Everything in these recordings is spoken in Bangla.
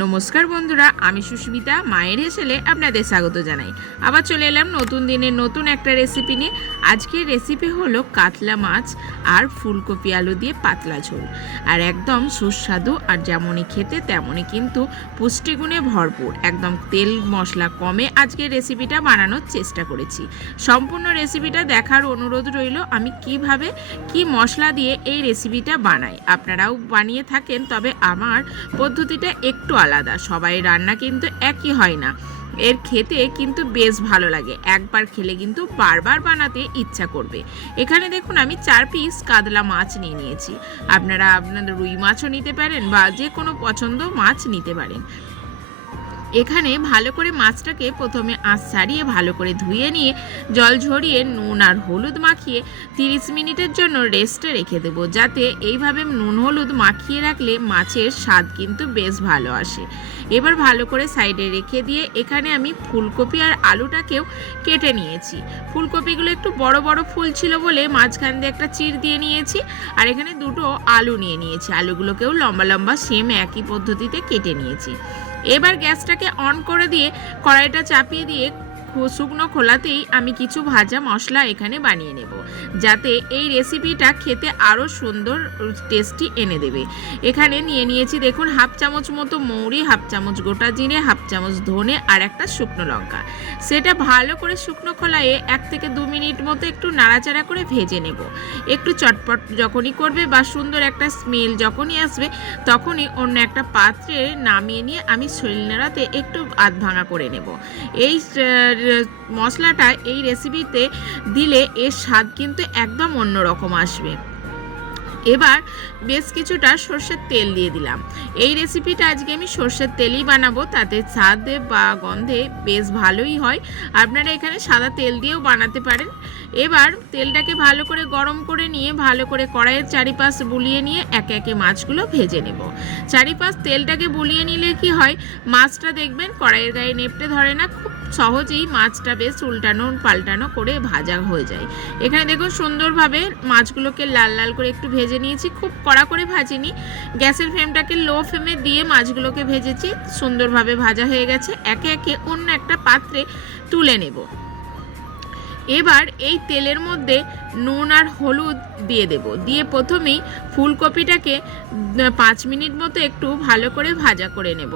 নমস্কার বন্ধুরা, আমি সুস্মিতা, মায়ের হেসেলে আপনাদের স্বাগত জানাই। আবার চলে এলাম নতুন দিনের নতুন একটা রেসিপি নিয়ে। আজকের রেসিপি হলো কাতলা মাছ আর ফুলকপি আলু দিয়ে পাতলা ঝোল। আর একদম সুস্বাদু আর যেমনই খেতে তেমনই কিন্তু পুষ্টিগুণে ভরপুর। একদম তেল মশলা কমে আজকের রেসিপিটা বানানোর চেষ্টা করেছি। সম্পূর্ণ রেসিপিটা দেখার অনুরোধ রইল, আমি কীভাবে কি মশলা দিয়ে এই রেসিপিটা বানাই। আপনারাও বানিয়ে থাকেন, তবে আমার পদ্ধতিটা একটু আলাদা, সবাই রান্না কিন্তু একই হয় না। এর খেতে কিন্তু বেশ ভালো লাগে, একবার খেলে কিন্তু বারবার বানাতে ইচ্ছা করবে। এখানে দেখুন আমি চার পিস কাতলা মাছ নিয়ে নিয়েছি। আপনারা আপনাদের রুই মাছও নিতে পারেন বা যে কোনো পছন্দ মাছ নিতে পারেন। এখানে ভালো করে মাছটাকে প্রথমে আঁচ ছাড়িয়ে, ভালো করে ধুয়ে নিয়ে জল ঝরিয়ে নুন আর হলুদ মাখিয়ে তিরিশ মিনিটের জন্য রেস্টে রেখে দেবো। যাতে এইভাবে নুন হলুদ মাখিয়ে রাখলে মাছের স্বাদ কিন্তু বেশ ভালো আসে। এবার ভালো করে সাইডে রেখে দিয়ে এখানে আমি ফুলকপি আর আলুটাকেও কেটে নিয়েছি। ফুলকপিগুলো একটু বড় বড় ফুল ছিল বলে মাঝখান দিয়ে একটা চির দিয়ে নিয়েছি আর এখানে দুটো আলু নিয়ে নিয়েছি। আলুগুলোকেও লম্বা লম্বা সেম একই পদ্ধতিতে কেটে নিয়েছি। এবার গ্যাসটাকে অন করে দিয়ে কড়াইটা চাপিয়ে দিয়ে শুকনো খোলাতেই আমি কিছু ভাজা মশলা এখানে বানিয়ে নেব, যাতে এই রেসিপিটা খেতে আরও সুন্দর টেস্টি এনে দেবে। এখানে নিয়ে নিয়েছি দেখুন হাফ চামচ মতো মৌরি, হাফ চামচ গোটা জিরে, হাফ চামচ ধনে আর একটা শুকনো লঙ্কা। সেটা ভালো করে শুকনো খোলায়ে এক থেকে দু মিনিট মতো একটু নাড়াচাড়া করে ভেজে নেব। একটু চটপট যখনই করবে বা সুন্দর একটা স্মেল যখনই আসবে, তখনই অন্য একটা পাত্রে নামিয়ে নিয়ে আমি শরীর নাড়াতে একটু আধ ভাঙা করে নেব। এই মশলাটা এই রেসিপিতে দিলে এর স্বাদ কিন্তু একদম অন্যরকম আসবে। এবার বেশ কিছুটা সর্ষের তেল দিয়ে দিলাম। এই রেসিপিটা আজকে আমি সর্ষের তেলই বানাবো, তাতে স্বাদে বা গন্ধে বেশ ভালোই হয়। আপনারা এখানে সাদা তেল দিয়েও বানাতে পারেন। এবার তেলটাকে ভালো করে গরম করে নিয়ে, ভালো করে কড়াইয়ের চারিপাশ বুলিয়ে নিয়ে একে একে মাছগুলো ভেজে নেব। চারিপাশ তেলটাকে বুলিয়ে নিলে কি হয়, মাছটা দেখবেন কড়াইয়ের গায়ে নেপটে ধরে না, খুব সহজেই মাছটা বেশ উল্টানো, পাল্টানো করে ভাজা হয়ে যায়। এখানে দেখুন সুন্দরভাবে মাছগুলোকে লাল লাল করে একটু ভেজে নিয়েছি। খুব কড়া করে ভাজিনি। গ্যাসের ফ্লেমটাকে লো ফ্লেমে দিয়ে মাছগুলোকে ভেজেছি। সুন্দরভাবে ভাজা হয়ে গেছে। একে একে অন্য একটা পাত্রে তুলে নেব। এবার এই তেলের মধ্যে নুন আর হলুদ দিয়ে দেব। দিয়ে প্রথমেই ফুলকপিটাকে পাঁচ মিনিট মতো একটু ভালো করে ভাজা করে নেব।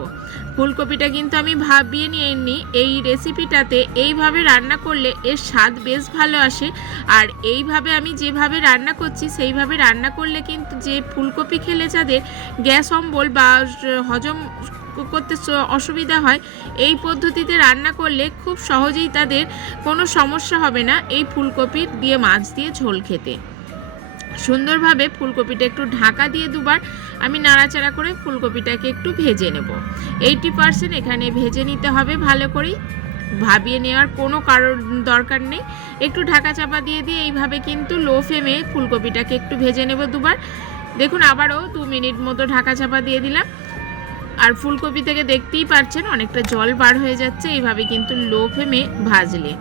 ফুলকপিটা কিন্তু আমি ভাবিয়ে নিয়ে নি এই রেসিপিটাতে এইভাবে রান্না করলে এর স্বাদ বেশ ভালো আসে। আর এইভাবে আমি যেভাবে রান্না করছি, সেইভাবে রান্না করলে কিন্তু যে ফুলকপি খেলে যাদের গ্যাস অম্বল বা হজম করতে অসুবিধা হয়, এই পদ্ধতিতে রান্না করলে খুব সহজেই তাদের কোনো সমস্যা হবে না। এই ফুলকপি দিয়ে মাছ দিয়ে ঝোল খেতে। সুন্দরভাবে ফুলকপিটা একটু ঢাকা দিয়ে দুবার আমি নাড়াচাড়া করে ফুলকপিটাকে একটু ভেজে নেব। এইটি পার্সেন্ট এখানে ভেজে নিতে হবে ভালো করেই। ভাবিয়ে নেওয়ার কোনো কারণ দরকার নেই। একটু ঢাকা চাপা দিয়ে দিয়ে এইভাবে কিন্তু লো ফ্লেমে ফুলকপিটাকে একটু ভেজে নেব দুবার। দেখুন আবারও দু মিনিট মতো ঢাকা চাপা দিয়ে দিলাম। আর ফুলকপি থেকে দেখতেই পাচ্ছেন অনেকটা জল বার হয়ে যাচ্ছে, এইভাবে কিন্তু লো ফ্লেমে ভাজলে।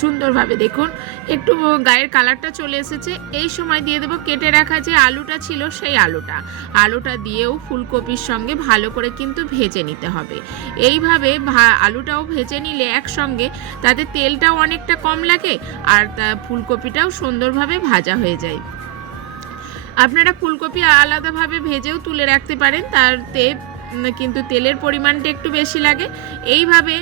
সুন্দরভাবে দেখুন, একটু গায়ের কালারটা চলে এসেছে। এই সময় দিয়ে দেবো, কেটে রাখা যে আলুটা ছিল সেই আলুটা। আলুটা দিয়েও ফুলকপির সঙ্গে ভালো করে কিন্তু ভেজে নিতে হবে। এইভাবে আলুটাও ভেজে নিলে একসঙ্গে তাতে তেলটাও অনেকটা কম লাগে আর তা ফুলকপিটাও সুন্দরভাবে ভাজা হয়ে যায়। আপনারা ফুলকপি আলাদাভাবে ভেজেও তুলে রাখতে পারেন, তাতে কিন্তু তেলের পরিমাণটা একটু বেশি লাগে। এইভাবে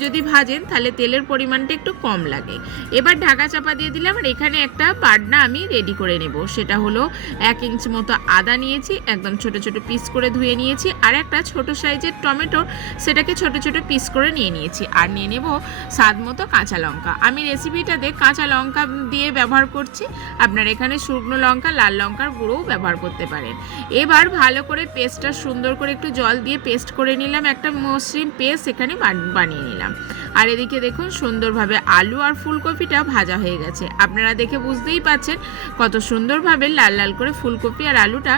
যদি ভাজেন, তাহলে তেলের পরিমাণটা একটু কম লাগে। এবার ঢাকা চাপা দিয়ে দিলাম, আর এখানে একটা বাটনা আমি রেডি করে নেব। সেটা হলো এক ইঞ্চ মতো আদা নিয়েছি, একদম ছোট ছোট পিস করে ধুয়ে নিয়েছি, আর একটা ছোট সাইজের টমেটো, সেটাকে ছোট ছোট পিস করে নিয়ে নিয়েছি, আর নিয়ে নেব স্বাদ মতো কাঁচা লঙ্কা। আমি রেসিপিটাতে কাঁচা লঙ্কা দিয়ে ব্যবহার করছি। আপনার এখানে শুকনো লঙ্কা, লাল লঙ্কার গুঁড়োও ব্যবহার করতে পারেন। এবার ভালো করে পেস্টটা সুন্দর করে একটু জল দিয়ে পেস্ট করে নিলাম। একটা মসৃণ পেস্ট এখানে বান- বানিয়ে নিলাম। আর এদিকে দেখুন, সুন্দরভাবে আলু আর ফুলকপিটা ভাজা হয়ে গেছে। আপনারা দেখে বুঝতেই পাচ্ছেন কত সুন্দরভাবে লাল লাল করে ফুলকপি আর আলুটা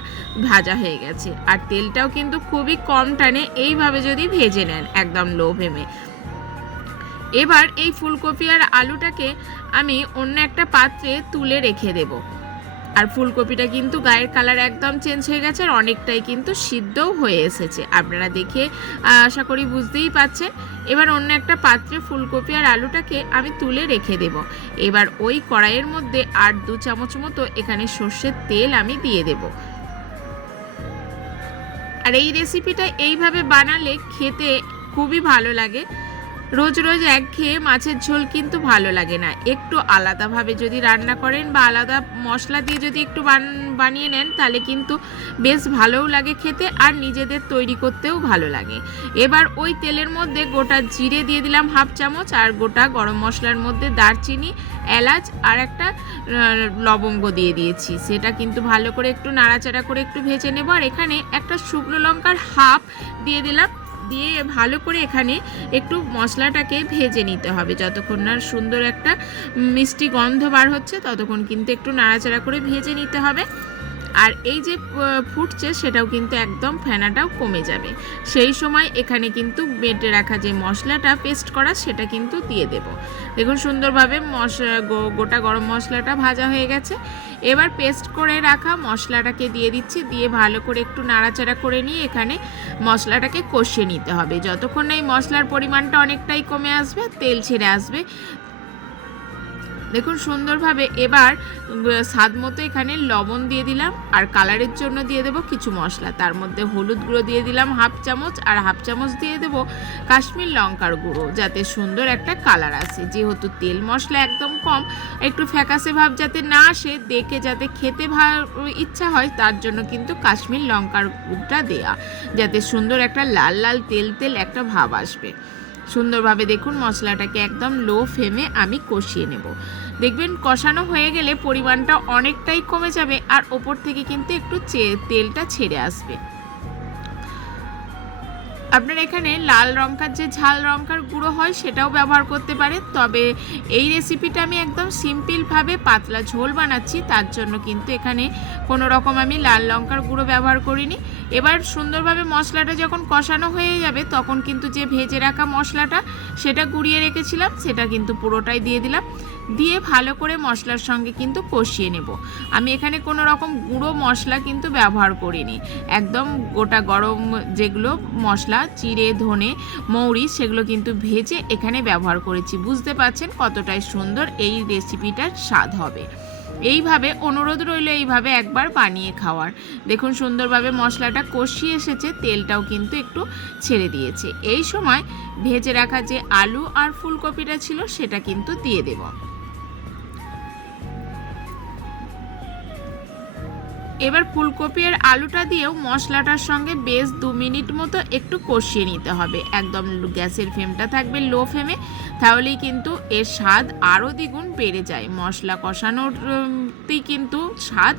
ভাজা হয়ে গেছে। আর তেলটাও কিন্তু খুবই কম টানে, এইভাবে যদি ভেজে নেন একদম লো ফ্লেমে। এবার এই ফুলকপি আর আলুটাকে আমি অন্য একটা পাত্রে তুলে রেখে দেব। আর ফুলকপিটা কিন্তু গায়ের কালার একদম চেঞ্জ হয়ে গেছে আর অনেকটাই কিন্তু সিদ্ধও হয়ে এসেছে। আপনারা দেখে আশা করি বুঝতেই পাচ্ছেন এবার অন্য একটা পাত্রে ফুলকপি আর আলুটাকে আমি তুলে রেখে দেব। এবার ওই কড়াইয়ের মধ্যে আর দু চামচ মতো এখানে সর্ষের তেল আমি দিয়ে দেব। আর এই রেসিপিটা এইভাবে বানালে খেতে খুবই ভালো লাগে। রোজ রোজ একঘেয়ে মাছের ঝোল কিন্তু ভালো লাগে না। একটু আলাদাভাবে যদি রান্না করেন বা আলাদা মশলা দিয়ে যদি একটু বান- বানিয়ে নেন, তাহলে কিন্তু বেশ ভালোও লাগে খেতে আর নিজেদের তৈরি করতেও ভালো লাগে। এবার ওই তেলের মধ্যে গোটা জিরে দিয়ে দিলাম হাফ চামচ আর গোটা গরম মশলার মধ্যে দারচিনি, এলাচ আর একটা লবঙ্গ দিয়ে দিয়েছি। সেটা কিন্তু ভালো করে একটু নাড়াচাড়া করে একটু ভেজে নেব। আর এখানে একটা শুকনো লঙ্কার হাফ দিয়ে দিলাম। দিয়ে ভালো করে এখানে একটু মশলাটাকে ভেজে নিতে হবে। যতক্ষণ না সুন্দর একটা মিষ্টি গন্ধ বার হচ্ছে, ততক্ষণ কিন্তু একটু নাড়াচাড়া করে ভেজে নিতে হবে। আর এই যে ফুটছে সেটাও কিন্তু একদম ফেনাটাও কমে যাবে। সেই সময় এখানে কিন্তু বেটে রাখা যে মশলাটা পেস্ট করা, সেটা কিন্তু দিয়ে দেব। দেখুন সুন্দরভাবে মশলা গোটা গরম মশলাটা ভাজা হয়ে গেছে। এবার পেস্ট করে রাখা মশলাটাকে দিয়ে দিচ্ছি, দিয়ে ভালো করে একটু নাড়াচাড়া করে নিয়ে এখানে মশলাটাকে কষিয়ে নিতে হবে। যতক্ষণ না এই মশলার পরিমাণটা অনেকটাই কমে আসবে, তেল ছেড়ে আসবে দেখুন, সুন্দরভাবে এবার স্বাদ মতো এখানে লবণ দিয়ে দিলাম, আর কালারের জন্য দিয়ে দেবো কিছু মশলা। তার মধ্যে হলুদ গুঁড়ো দিয়ে দিলাম হাফ চামচ, আর হাফ চামচ দিয়ে দেবো কাশ্মীর লঙ্কার গুঁড়ো, যাতে সুন্দর একটা কালার আসে। যেহেতু তেল মশলা একদম কম, একটু ফ্যাকাসে ভাব যাতে না আসে, দেখে যাতে খেতে ইচ্ছা হয়, তার জন্য কিন্তু কাশ্মীর লঙ্কার গুঁড়োটা দেয়া, যাতে সুন্দর একটা লাল লাল তেল তেল একটা ভাব আসবে। সুন্দরভাবে দেখুন মশলাটাকে একদম লো ফ্লেমে আমি কষিয়ে নেব। দেখবেন কষানো হয়ে গেলে পরিমাণটা অনেকটাই কমে যাবে আর ওপর থেকে কিন্তু একটু তেলটা ছেড়ে আসবে। আপনার এখানে লাল লঙ্কার যে ঝাল লঙ্কার গুঁড়ো হয়, সেটাও ব্যবহার করতে পারেন। তবে এই রেসিপিটা আমি একদম সিম্পলভাবে পাতলা ঝোল বানাচ্ছি, তার জন্য কিন্তু এখানে কোনো রকম আমি লাল লঙ্কার গুঁড়ো ব্যবহার করিনি। এবার সুন্দরভাবে মশলাটা যখন কষানো হয়ে যাবে, তখন কিন্তু যে ভেজে রাখা মশলাটা, সেটা গুঁড়িয়ে রেখেছিলাম, সেটা কিন্তু পুরোটাই দিয়ে দিলাম। দিয়ে ভালো করে মশলার সঙ্গে কিন্তু কষিয়ে নেব। আমি এখানে কোনো রকম গুঁড়ো মশলা কিন্তু ব্যবহার করিনি। একদম গোটা গরম যেগুলো মশলা, চিড়ে, ধনে, মৌরি, সেগুলো কিন্তু ভেজে এখানে ব্যবহার করেছি। বুঝতে পারছেন কতটাই সুন্দর এই রেসিপিটার স্বাদ হবে। এইভাবে অনুরোধ রইল এইভাবে একবার বানিয়ে খাওয়ার। দেখুন সুন্দরভাবে মশলাটা কষিয়ে এসেছে, তেলটাও কিন্তু একটু ছেড়ে দিয়েছে। এই সময় ভেজে রাখা যে আলু আর ফুলকপিটা ছিল সেটা কিন্তু দিয়ে দেব। এবার ফুলকপি আর আলুটা দিয়েও মশলাটার সঙ্গে বেশ দু মিনিট মতো একটু কষিয়ে নিতে হবে। একদম গ্যাসের ফ্লেমটা থাকবে লো ফ্লেমে, তাহলেই কিন্তু এর স্বাদ আরও দ্বিগুণ বেড়ে যায়। মশলা কষানোরতেই কিন্তু স্বাদ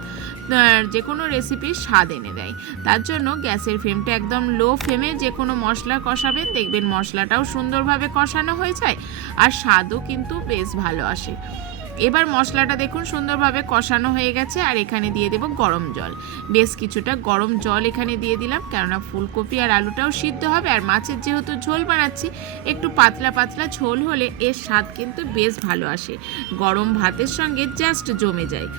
যে কোনো রেসিপির স্বাদ এনে দেয়। তার জন্য গ্যাসের ফ্লেমটা একদম লো ফ্লেমে যে কোনো মশলা কষাবেন দেখবেন মশলাটাও সুন্দরভাবে কষানো হয়ে যায় আর স্বাদও কিন্তু বেশ ভালো আসে। এবার মশলাটা দেখুন, সুন্দরভাবে কষানো হয়ে গেছে, আর এখানে দিয়ে দেব গরম জল। বেশ কিছুটা গরম জল এখানে দিয়ে দিলাম, কেননা ফুলকপি আর আলুটাও সিদ্ধ হবে, আর মাছের যেহেতু ঝোল বানাচ্ছি, একটু পাতলা পাতলা ঝোল হলে এর স্বাদ কিন্তু বেশ ভালো আসে। গরম ভাতের সঙ্গে জাস্ট জমে যায়।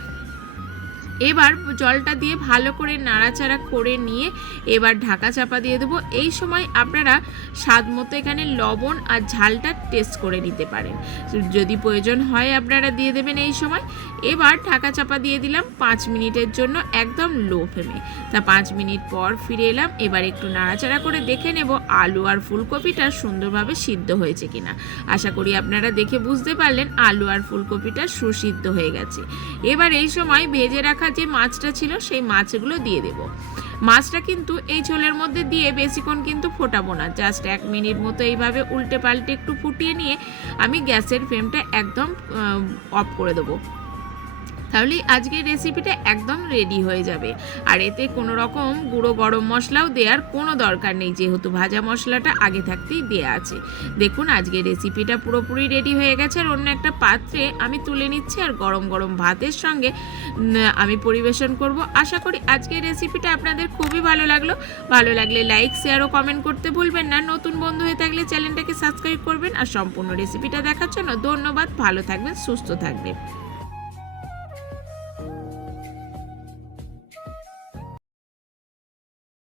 এবার জলটা দিয়ে ভালো করে নাড়াচাড়া করে নিয়ে এবার ঢাকা চাপা দিয়ে দেবো। এই সময় আপনারা স্বাদ মতো এখানে লবণ আর ঝালটা টেস্ট করে নিতে পারেন। যদি প্রয়োজন হয় আপনারা দিয়ে দেবেন এই সময়। এবার ঢাকা চাপা দিয়ে দিলাম পাঁচ মিনিটের জন্য একদম লো ফ্লেমে তা পাঁচ মিনিট পর ফিরে এলাম, এবার একটু নাড়াচাড়া করে দেখে নেব আলু আর ফুলকপিটা সুন্দরভাবে সিদ্ধ হয়েছে কিনা। আশা করি আপনারা দেখে বুঝতে পারলেন আলু আর ফুলকপিটা সুসিদ্ধ হয়ে গেছে। এবার এই সময় ভেজে রাখা যে মাছটা ছিল, সেই মাছগুলো দিয়ে দেব। মাছটা কিন্তু এই ঝোলের মধ্যে দিয়ে বেশিক্ষণ কিন্তু ফোটাবো না। জাস্ট এক মিনিট মতো এইভাবে উল্টে পাল্টে একটু ফুটিয়ে নিয়ে আমি গ্যাসের ফ্লেমটা একদম অফ করে দেবো। তাহলেই আজকের রেসিপিটা একদম রেডি হয়ে যাবে। আর এতে কোনো রকম গুঁড়ো গরম মশলাও দেওয়ার কোনো দরকার নেই, যেহেতু ভাজা মশলাটা আগে থাকতেই দেয়া আছে। দেখুন, আজকের রেসিপিটা পুরোপুরি রেডি হয়ে গেছে। আর অন্য একটা পাত্রে আমি তুলে নিচ্ছি, আর গরম গরম ভাতের সঙ্গে আমি পরিবেশন করব। আশা করি আজকের রেসিপিটা আপনাদের খুবই ভালো লাগল। ভালো লাগলে লাইক শেয়ার ও কমেন্ট করতে ভুলবেন না। নতুন বন্ধু হয়ে থাকলে চ্যানেলটাকে সাবস্ক্রাইব করবেন। আর সম্পূর্ণ রেসিপিটা দেখার জন্য ধন্যবাদ। ভালো থাকবেন, সুস্থ থাকবেন।